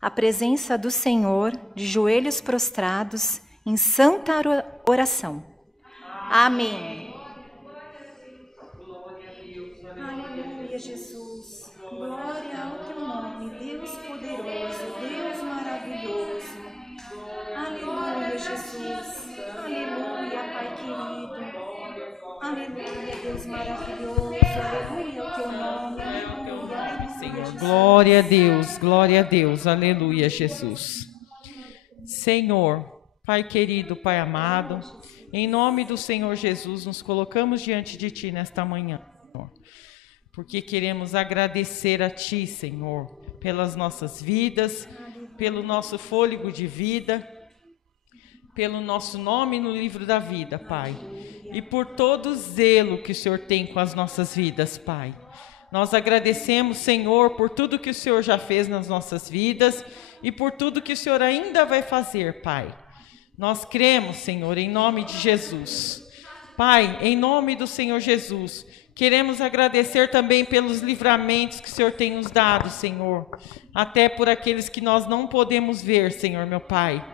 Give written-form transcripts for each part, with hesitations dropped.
à presença do Senhor, de joelhos prostrados, em santa oração. Amém. Aleluia, Jesus. Glória ao teu nome, Deus poderoso, Deus maravilhoso. Aleluia, Jesus. Aleluia, Pai querido. Aleluia, Deus maravilhoso. Aleluia ao teu nome. Aleluia, aleluia, Senhor, Jesus. glória a Deus, glória a Deus, aleluia, Jesus. Senhor, Pai querido, Pai amado, em nome do Senhor Jesus, nos colocamos diante de Ti nesta manhã, Senhor, porque queremos agradecer a Ti, Senhor, pelas nossas vidas, pelo nosso fôlego de vida, pelo nosso nome no livro da vida, Pai, e por todo o zelo que o Senhor tem com as nossas vidas, Pai. Nós agradecemos, Senhor, por tudo que o Senhor já fez nas nossas vidas e por tudo que o Senhor ainda vai fazer, Pai. Nós cremos, Senhor, em nome de Jesus. Pai, em nome do Senhor Jesus, queremos agradecer também pelos livramentos que o Senhor tem nos dado, Senhor, até por aqueles que nós não podemos ver, Senhor, meu Pai.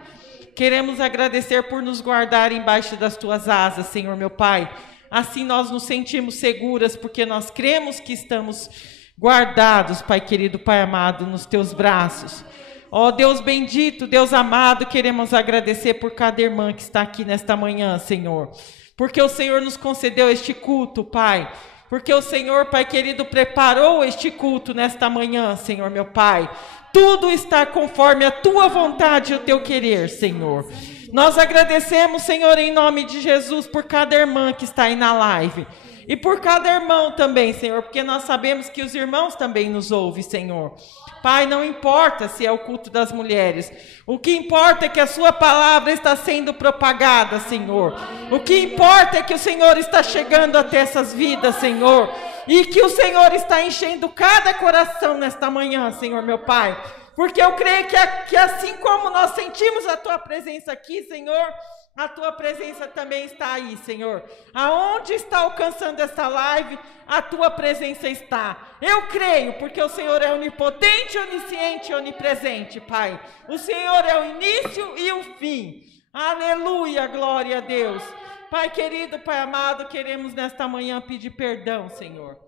Queremos agradecer por nos guardar embaixo das Tuas asas, Senhor, meu Pai. Assim nós nos sentimos seguras, porque nós cremos que estamos guardados, Pai querido, Pai amado, nos Teus braços. Ó Deus bendito, Deus amado, queremos agradecer por cada irmã que está aqui nesta manhã, Senhor. Porque o Senhor nos concedeu este culto, Pai. Porque o Senhor, Pai querido, preparou este culto nesta manhã, Senhor, meu Pai. Tudo está conforme a Tua vontade e o Teu querer, Senhor. Nós agradecemos, Senhor, em nome de Jesus, por cada irmã que está aí na live. E por cada irmão também, Senhor, porque nós sabemos que os irmãos também nos ouvem, Senhor. Pai, não importa se é o culto das mulheres. O que importa é que a Sua palavra está sendo propagada, Senhor. O que importa é que o Senhor está chegando até essas vidas, Senhor. E que o Senhor está enchendo cada coração nesta manhã, Senhor, meu Pai. Porque eu creio que assim como nós sentimos a Tua presença aqui, Senhor, a Tua presença também está aí, Senhor. Aonde está alcançando essa live, a Tua presença está. Eu creio, porque o Senhor é onipotente, onisciente e onipresente, Pai. O Senhor é o início e o fim. Aleluia, glória a Deus. Pai querido, Pai amado, queremos nesta manhã pedir perdão, Senhor.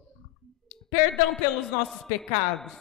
Perdão pelos nossos pecados.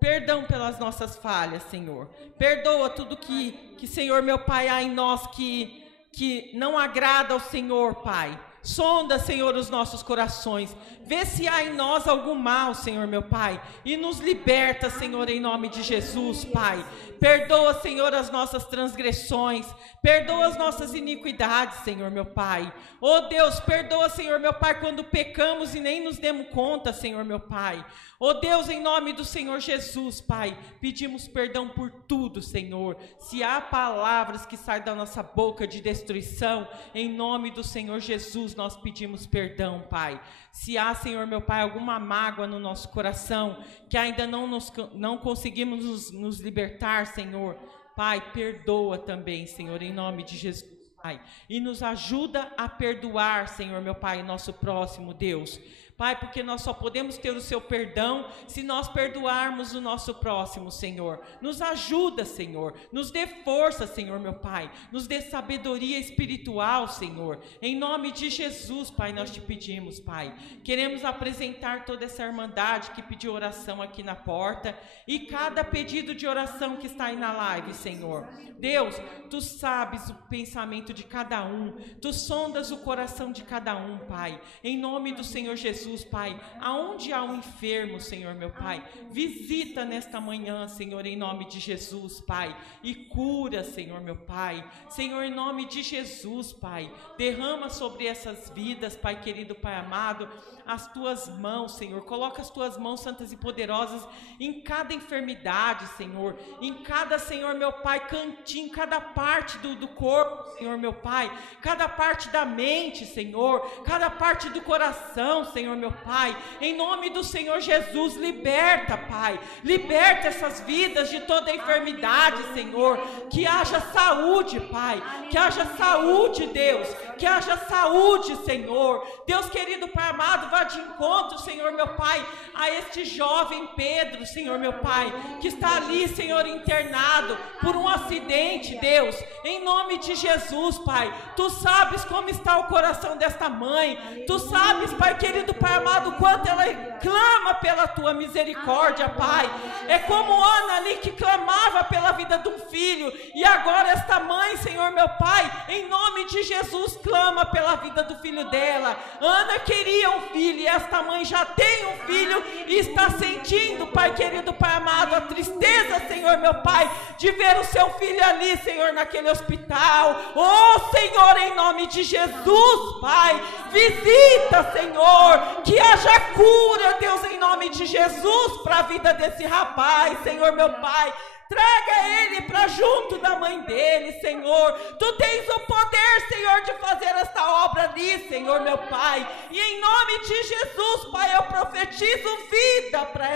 Perdão pelas nossas falhas, Senhor. Perdoa tudo que Senhor, meu Pai, há em nós que não agrada ao Senhor, Pai. Sonda, Senhor, os nossos corações. Vê se há em nós algum mal, Senhor, meu Pai. E nos liberta, Senhor, em nome de Jesus, Pai. Perdoa, Senhor, as nossas transgressões. Perdoa as nossas iniquidades, Senhor, meu Pai. Oh Deus, perdoa, Senhor, meu Pai, quando pecamos e nem nos demos conta, Senhor, meu Pai. Oh Deus, em nome do Senhor Jesus, Pai, pedimos perdão por tudo, Senhor. Se há palavras que saem da nossa boca de destruição, em nome do Senhor Jesus, nós pedimos perdão, Pai. Se há, Senhor, meu Pai, alguma mágoa no nosso coração, que ainda não conseguimos nos libertar, Senhor, Pai, perdoa também, Senhor, em nome de Jesus, Pai. E nos ajuda a perdoar, Senhor, meu Pai, nosso próximo, Deus. Pai, porque nós só podemos ter o Seu perdão se nós perdoarmos o nosso próximo, Senhor. Nos ajuda, Senhor. Nos dê força, Senhor, meu Pai. Nos dê sabedoria espiritual, Senhor. Em nome de Jesus, Pai, nós Te pedimos, Pai. Queremos apresentar toda essa irmandade que pediu oração aqui na porta e cada pedido de oração que está aí na live, Senhor. Deus, Tu sabes o pensamento de cada um. Tu sondas o coração de cada um, Pai. Em nome do Senhor Jesus, Pai, aonde há um enfermo, Senhor, meu Pai, visita nesta manhã, Senhor, em nome de Jesus, Pai, e cura, Senhor, meu Pai. Senhor, em nome de Jesus, Pai, derrama sobre essas vidas, Pai querido, Pai amado, as Tuas mãos, Senhor. Coloca as Tuas mãos santas e poderosas em cada enfermidade, Senhor, em cada, Senhor, meu Pai, cantinho, cada parte do corpo, Senhor, meu Pai, cada parte da mente, Senhor, cada parte do coração, Senhor, Senhor meu Pai. Em nome do Senhor Jesus, liberta, Pai. Liberta essas vidas de toda enfermidade, Senhor. Que haja saúde, Pai. Que haja saúde, Deus. Que haja saúde, Senhor. Deus querido, Pai amado, vá de encontro, Senhor meu Pai, a este jovem Pedro, Senhor meu Pai, que está ali, Senhor, internado por um acidente, Deus. Em nome de Jesus, Pai. Tu sabes como está o coração desta mãe. Tu sabes, Pai querido, Pai amado, quanto ela clama pela tua misericórdia, Pai. É como Ana ali que clamava pela vida de um filho. E agora esta mãe, Senhor meu Pai, em nome de Jesus, clama pela vida do filho dela. Ana queria um filho e esta mãe já tem um filho e está sentindo, Pai querido, Pai amado, a tristeza, Senhor meu Pai, de ver o seu filho ali, Senhor, naquele hospital. Oh, Senhor, em nome de Jesus, Pai, visita, Senhor, que haja cura, Deus, em nome de Jesus, para a vida desse rapaz, Senhor meu Pai. Traga ele para junto da mãe dele, Senhor. Tu tens o poder, Senhor, de fazer esta obra ali, Senhor, meu Pai. E em nome de Jesus, Pai, eu profetizo vida para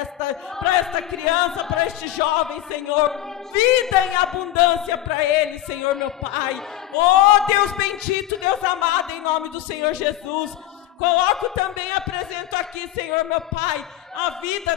esta criança, para este jovem, Senhor. Vida em abundância para ele, Senhor, meu Pai. Oh, Deus bendito, Deus amado, em nome do Senhor Jesus. Coloco também, apresento aqui, Senhor, meu Pai, a vida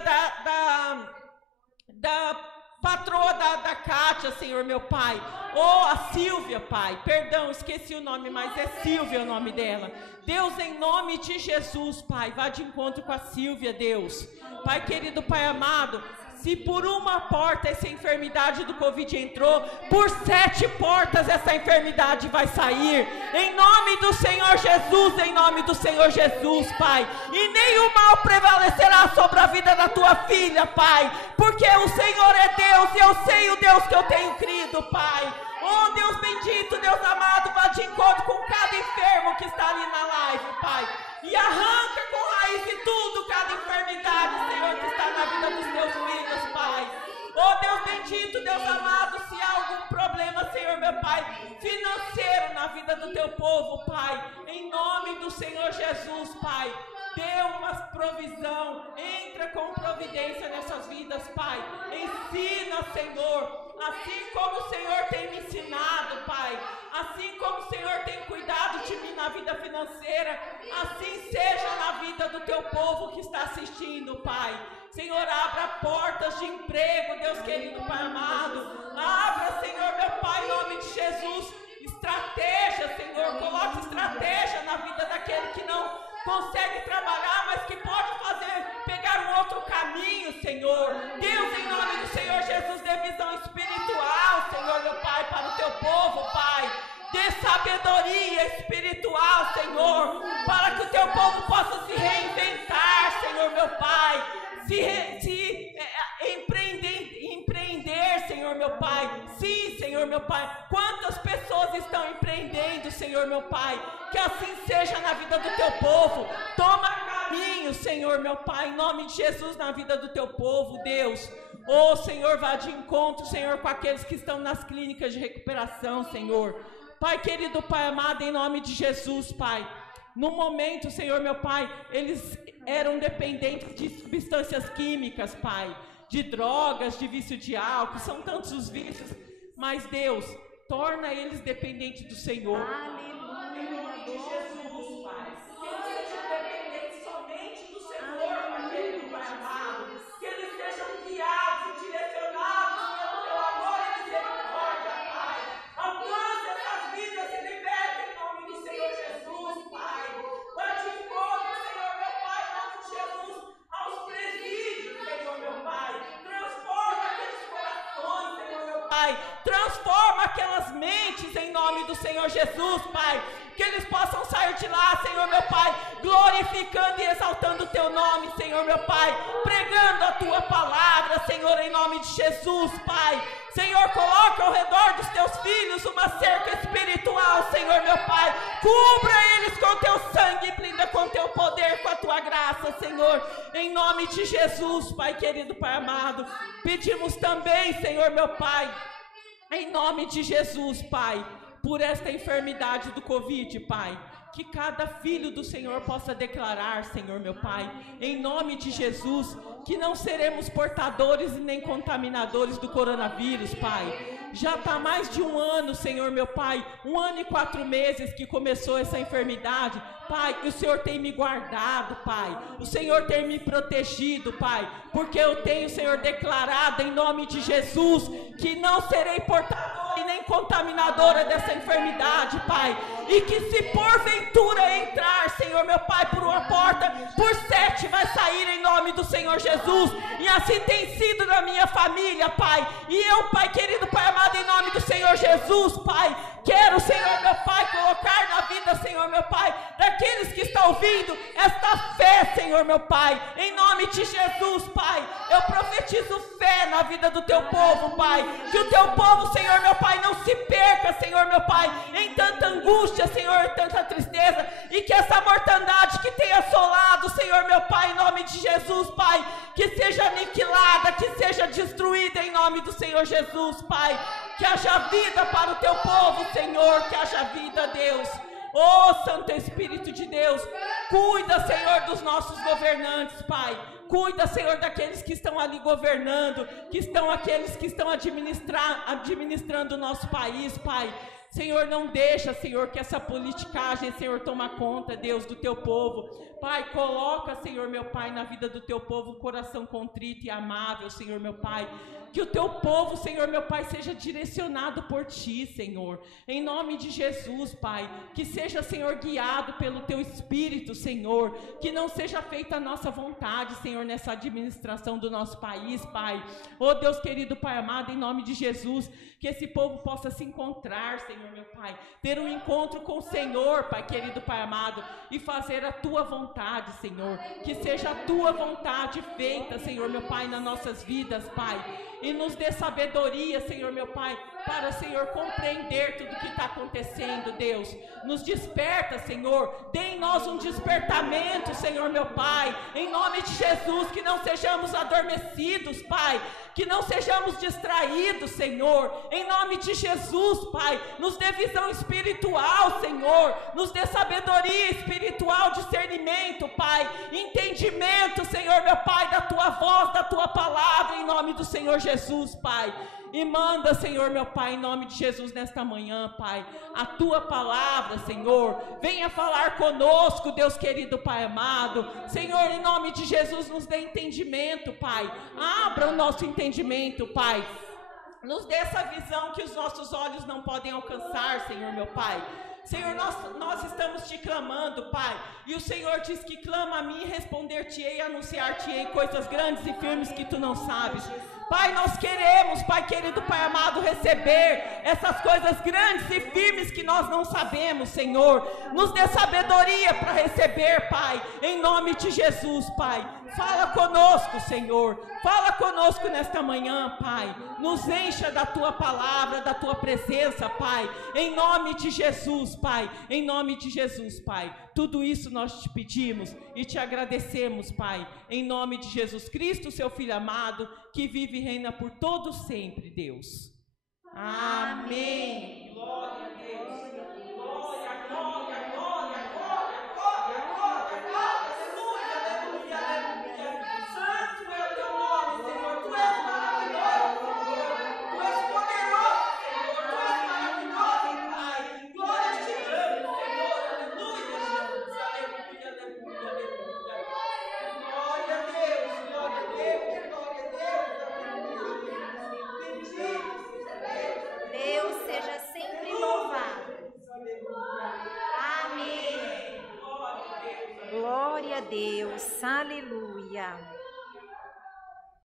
da patroa da Kátia, Senhor meu Pai. Oh, a Silvia, Pai. Perdão, esqueci o nome, mas é Silvia o nome dela. Deus, em nome de Jesus, Pai, vá de encontro com a Silvia, Deus. Pai querido, Pai amado, se por uma porta essa enfermidade do Covid entrou, por 7 portas essa enfermidade vai sair. Em nome do Senhor Jesus, em nome do Senhor Jesus, Pai. E nenhum mal prevalecerá sobre a vida da tua filha, Pai. Porque o Senhor é Deus e eu sei o Deus que eu tenho crido, Pai. Oh, Deus bendito, Deus amado, vá de encontro com cada enfermo que está ali na live, Pai. E arranca com raiz e tudo cada enfermidade, Senhor, que está na vida dos teus filhos, Pai. Oh, Deus bendito, Deus amado, se há algum problema, Senhor, meu Pai, financeiro na vida do teu povo, Pai, em nome do Senhor Jesus, Pai, dê uma provisão, entra com providência nessas vidas, Pai. Ensina, Senhor, assim como o Senhor tem me ensinado, Pai, assim como o Senhor tem cuidado de mim na vida financeira, assim seja na vida do teu povo que está assistindo, Pai. Senhor, abra portas de emprego, Deus querido, Pai amado. Abra, Senhor, meu Pai, em nome de Jesus, estratégia, Senhor. Coloque estratégia na vida daquele que não consegue trabalhar, mas que pode pegar um outro caminho, Senhor. Deus, em nome do Senhor Jesus, dê visão espiritual, Senhor, meu Pai, para o teu povo, Pai. Dê sabedoria espiritual, Senhor, para que o teu povo possa se reinventar, Senhor, meu Pai. Empreender, Senhor, meu Pai. Sim, Senhor, meu Pai. Quantas pessoas estão empreendendo, Senhor, meu Pai. Que assim seja na vida do teu povo. Toma caminho, Senhor, meu Pai, em nome de Jesus, na vida do teu povo, Deus. Oh, Senhor, vá de encontro, Senhor, com aqueles que estão nas clínicas de recuperação, Senhor. Pai querido, Pai amado, em nome de Jesus, Pai. No momento, Senhor, meu Pai, eles eram dependentes de substâncias químicas, Pai, de drogas, de vício de álcool, são tantos os vícios, mas Deus, torna eles dependentes do Senhor. Aleluia. Em nome de Jesus, Pai. Que eles sejam dependentes somente do Senhor, Pai querido, Pai amado. Que eles sejam guiados e direcionados pelo teu amor e misericórdia, Pai. Alcance essas vidas e liberta em nome do Senhor Jesus, Pai. Vai de encontro, Senhor, meu Pai, em nome de Jesus, aos presídios, Senhor, meu Pai. Transforma aqueles corações, Senhor, meu Pai. Transforma aquelas mentes em nome do Senhor Jesus, Pai. Que eles possam sair de lá, Senhor, meu Pai, glorificando e exaltando o teu nome, Senhor, meu Pai. Pregando a tua palavra, Senhor, em nome de Jesus, Pai. Senhor, coloca ao redor dos teus filhos uma cerca espiritual, Senhor, meu Pai. Cubra eles com teu sangue e blinda com teu poder, com a tua graça, Senhor. Em nome de Jesus, Pai querido, Pai amado. Pedimos também, Senhor, meu Pai, em nome de Jesus, Pai, por esta enfermidade do Covid, Pai. que cada filho do Senhor possa declarar, Senhor meu Pai, em nome de Jesus, que não seremos portadores e nem contaminadores do coronavírus, Pai. Já está mais de um ano, Senhor meu Pai, 1 ano e 4 meses que começou essa enfermidade, Pai, e o Senhor tem me guardado, Pai, o Senhor tem me protegido, Pai, porque eu tenho, Senhor, declarado em nome de Jesus, que não serei portadora e nem contaminadora dessa enfermidade, Pai, e que se porventura entrar, Senhor meu Pai, por uma porta, por 7 vai sair em nome do Senhor Jesus, e assim tem sido na minha família, Pai, e eu, Pai querido, Pai amado, em nome do Senhor Jesus, Pai, quero, Senhor meu Pai, colocar na vida, Senhor meu Pai, daqueles que estão ouvindo, esta fé, Senhor meu Pai, em nome de Jesus, Pai, eu profetizo fé na vida do teu povo, Pai, que o teu povo, Senhor meu Pai, não se perca, Senhor meu Pai, em tanta angústia, Senhor, em tanta tristeza, e que essa mortandade que tem assolado, Senhor meu Pai, em nome de Jesus, Pai, que seja aniquilada, que seja destruída em nome do Senhor Jesus, Pai, que haja vida para o teu povo, Senhor, que haja vida, Deus. Oh, Santo Espírito de Deus, cuida, Senhor, dos nossos governantes, Pai. Cuida, Senhor, daqueles que estão ali governando, aqueles que estão administrando o nosso país, Pai. Senhor, não deixa, Senhor, que essa politicagem, Senhor, toma conta, Deus, do teu povo. Pai, coloca, Senhor, meu Pai, na vida do teu povo um coração contrito e amável, Senhor, meu Pai. Que o teu povo, Senhor, meu Pai, seja direcionado por ti, Senhor. Em nome de Jesus, Pai. Que seja, Senhor, guiado pelo teu Espírito, Senhor. Que não seja feita a nossa vontade, Senhor, nessa administração do nosso país, Pai. Oh, Deus querido, Pai amado, em nome de Jesus, que esse povo possa se encontrar, Senhor, meu Pai. Ter um encontro com o Senhor, Pai querido, Pai amado, e fazer a tua vontade, Senhor. Que seja a tua vontade feita, Senhor, meu Pai, nas nossas vidas, Pai. E nos dê sabedoria, Senhor, meu Pai, para, Senhor, compreender tudo o que está acontecendo, Deus. Nos desperta, Senhor. Dê em nós um despertamento, Senhor, meu Pai. Em nome de Jesus, que não sejamos adormecidos, Pai. Que não sejamos distraídos, Senhor. Em nome de Jesus, Pai. Nos dê visão espiritual, Senhor. Nos dê sabedoria espiritual, discernimento, Pai. Entendimento, Senhor, meu Pai, da tua voz, da tua palavra, em nome do Senhor Jesus, Pai. E manda, Senhor, meu Pai, em nome de Jesus, nesta manhã, Pai, a tua palavra, Senhor. Venha falar conosco, Deus querido, Pai amado. Senhor, em nome de Jesus, nos dê entendimento, Pai. Abra o nosso entendimento, Pai. Nos dê essa visão que os nossos olhos não podem alcançar, Senhor, meu Pai. Senhor, nós estamos te clamando, Pai, e o Senhor diz que clama a mim e responder-te-ei e anunciar-te-ei coisas grandes e firmes que tu não sabes. Pai, nós queremos, Pai querido, Pai amado, receber essas coisas grandes e firmes que nós não sabemos, Senhor. Nos dê sabedoria para receber, Pai, em nome de Jesus, Pai. Fala conosco, Senhor. Fala conosco nesta manhã, Pai. Nos encha da tua palavra, da tua presença, Pai. Em nome de Jesus, Pai. Em nome de Jesus, Pai. Tudo isso nós te pedimos e te agradecemos, Pai. Em nome de Jesus Cristo, seu Filho amado, que vive e reina por todo sempre, Deus. Amém. Glória a Deus. Glória, glória, glória, glória, glória, glória, glória. Aleluia, aleluia, aleluia. Santo é o teu nome, Senhor. Tu és maravilhoso, Senhor. Tu és poderoso, Senhor. Tu és maravilhoso, Pai. Glória a ti, Senhor. Aleluia, Jesus. Aleluia, aleluia, aleluia. Glória a Deus, glória a Deus, glória a Deus. Deus seja sempre louvado. Amém. Glória a Deus. Aleluia.